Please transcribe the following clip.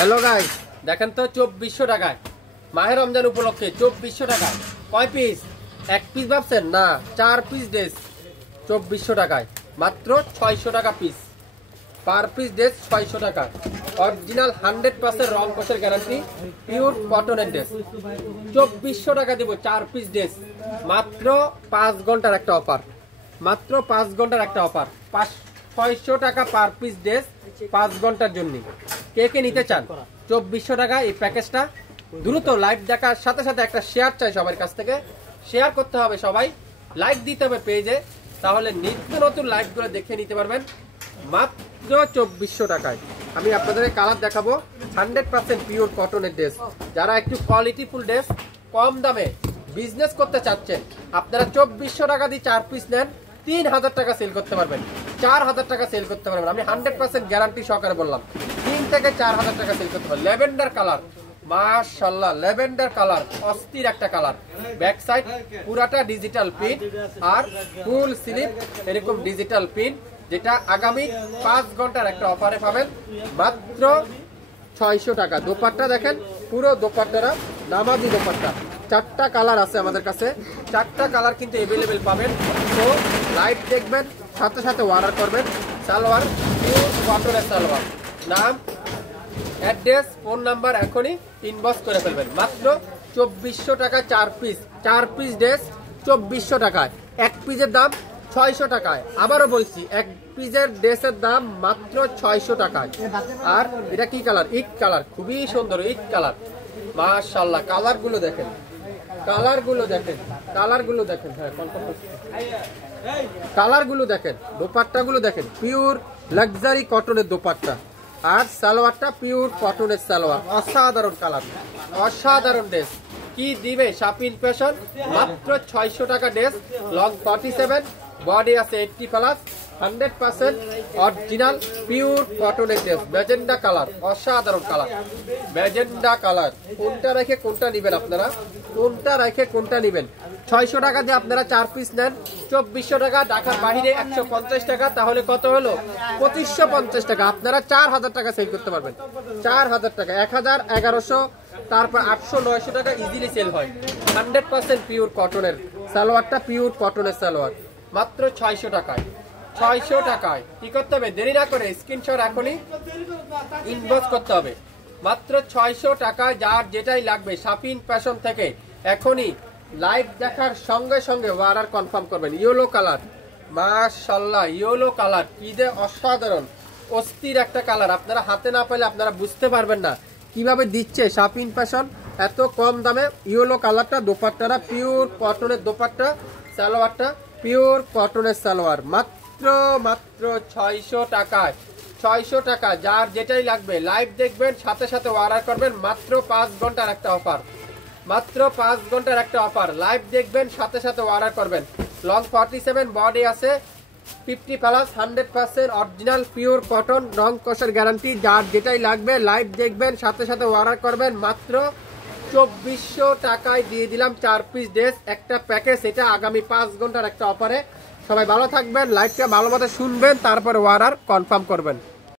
Hello guys, দেখেন তো 2400 টাকায় মাহে রমজান উপলক্ষে 2400 টাকায় কয় পিস? এক পিস ভাবছেন না, 4 পিস ড্রেস 2400 টাকায় মাত্র 600 টাকা পিস। পার পিস ড্রেস 600 টাকা। অরিজিনাল 100% রং কষের গ্যারান্টি, পিওর কটনের ড্রেস 2400 টাকা দেব 4 পিস ড্রেস। মাত্র 5 ঘন্টার একটা অফার, মাত্র 5 ঘন্টার একটা অফার। 600 টাকা পার পিস ড্রেস 5 ঘন্টার জন্য। কে কে নিতে চান 2400 টাকা এই প্যাকেজটা? দ্রুত লাইভ দেখার সাথে সাথে একটা শেয়ার চাই সবার কাছ থেকে। শেয়ার করতে হবে, সবাই লাইক দিতে হবে পেজে, তাহলে নিত্য নতুন লাইভগুলো দেখে নিতে পারবেন মাত্র 2400 টাকায়। আমি আপনাদের কালার দেখাবো, 100% পিওর কটনের ড্রেস। যারা একটু কোয়ালিটিফুল ড্রেস কম দামে বিজনেস করতে চাচ্ছেন, আপনারা 2400 টাকা দিয়ে 4 পিস নেন, 3000 টাকা সেল করতে পারবেন, 4000 টাকা সেল করতে পারবেন। আমি 100% গ্যারান্টি সহকারে বললাম, 3 থেকে 4000 টাকা সেল করতে পারবেন। ল্যাভেন্ডার কালার, মাশাআল্লাহ ল্যাভেন্ডার কালার, অস্থির একটা কালার। ব্যাক সাইড পুরাটা ডিজিটাল প্রিন্ট আর ফুল স্লিপ এরকম ডিজিটাল প্রিন্ট, যেটা আগামী 5 ঘন্টার একটা অফারে পাবেন মাত্র 600 টাকা। দোপাট্টা দেখেন, পুরো দোপাট্টারা নামাজি দোপাট্টা। 4টা কালার আছে আমাদের কাছে, 4টা কালার কিন্তু অ্যাভেলেবেল পাবেন। তো লাইভ দেখবেন, সাথে সাথে অর্ডার করবেন। সালোয়ার পিওর কটনের সালোয়ার, নাম অ্যাড্রেস ফোন নাম্বার এখনই ইনবক্স করে ফেলবেন। মাত্র 2400 টাকা 4 পিস, 4 পিস ড্রেস 2400 টাকায়। এক পিসের দাম 600 টাকায়। আবারও বলছি, এক পিসের ড্রেসের দাম মাত্র 600 টাকায়। আর এটা কি কালার? ইট কালার, খুবই সুন্দর ইট কালার। মাশাআল্লাহ, কালারগুলো দেখেন, কালারগুলো দেখেন, কালারগুলো দেখেন। হ্যাঁ, কালারগুলো দেখেন, দোপাট্টাগুলো দেখেন, পিওর লাক্সারি কটনের দোপাট্টা। আর সালোয়ারটা পিওর কটনের সালোয়ার। অসাধারণ কালার, অসাধারণ ড্রেস। কি দিবে শাপিন ফ্যাশন? মাত্র 600 টাকা ড্রেস। লং 47, বডি আছে 80+, 100% অরিজিনাল পিওর কটনের ড্রেস। ম্যাজেন্ডা কালার, অসাধারণ কালার, ম্যাজেন্ডা কালার। কোনটা রেখে কোনটা নিবেন আপনারা? কোনটা রেখে কোনটা নিবেন? 600 টাকা দিয়ে আপনারা 4 পিস নেন, 2400 টাকা। ঢাকার বাইরে 150 টাকা, তাহলে কত হলো? 2550 টাকা। আপনারা 4000 টাকা সেল করতে পারবেন। 4000 টাকা, 1000, 1100, তারপর 800, 900 টাকা ইজিলি সেল হয়। 100% পিওর কটনের সালোয়ারটা, পিওর কটনের সালোয়ার মাত্র 600 টাকায়। 600 টাকায় কি করতে হবে? দেরি না করে স্ক্রিনশট এখনই ইনবক্স করতে হবে। মাত্র 600 টাকায় যার যেটাই লাগবে শাপিন ফ্যাশন থেকে এখনই লাইভ দেখার সঙ্গে সঙ্গে অর্ডার কনফার্ম করবেন। ইয়েলো কালার, মাশাআল্লাহ ইয়েলো কালার, কি যে অসাধারণ অস্থির একটা কালার। আপনারা হাতে না পেলে আপনারা বুঝতে পারবেন না কিভাবে দিচ্ছে শাপিন ফ্যাশন এত কম দামে। ইয়েলো কালারটা, দোপাট্টাটা পিওর কটনের দোপাট্টা, সালোয়ারটা পিওর কটনের সালোয়ার। মাত্র মাত্র 600 টাকায়, 600 টাকা। যার যেটাই লাগবে লাইভ দেখবেন, সাথে সাথে অর্ডার করবেন। মাত্র 5 ঘন্টার একটা অফার, মাত্র 5 ঘন্টার একটা অফার। লাইভ দেখবেন, সাথে সাথে অর্ডার করবেন। লং 47, বডি আছে 50+, 100% অরিজিনাল পিওর কটন, রং কষের গ্যারান্টি। যার যেটাই লাগবে লাইভ দেখবেন, সাথে সাথে অর্ডার করবেন। মাত্র 2400 টাকায় দিয়ে দিলাম 4 পিস ড্রেস, একটা প্যাকেজ। এটা আগামী 5 ঘন্টার একটা অফারে। সবাই ভালো থাকবেন, লাইভটা ভালো মতো শুনবেন, তারপরে অর্ডার কনফার্ম করবেন।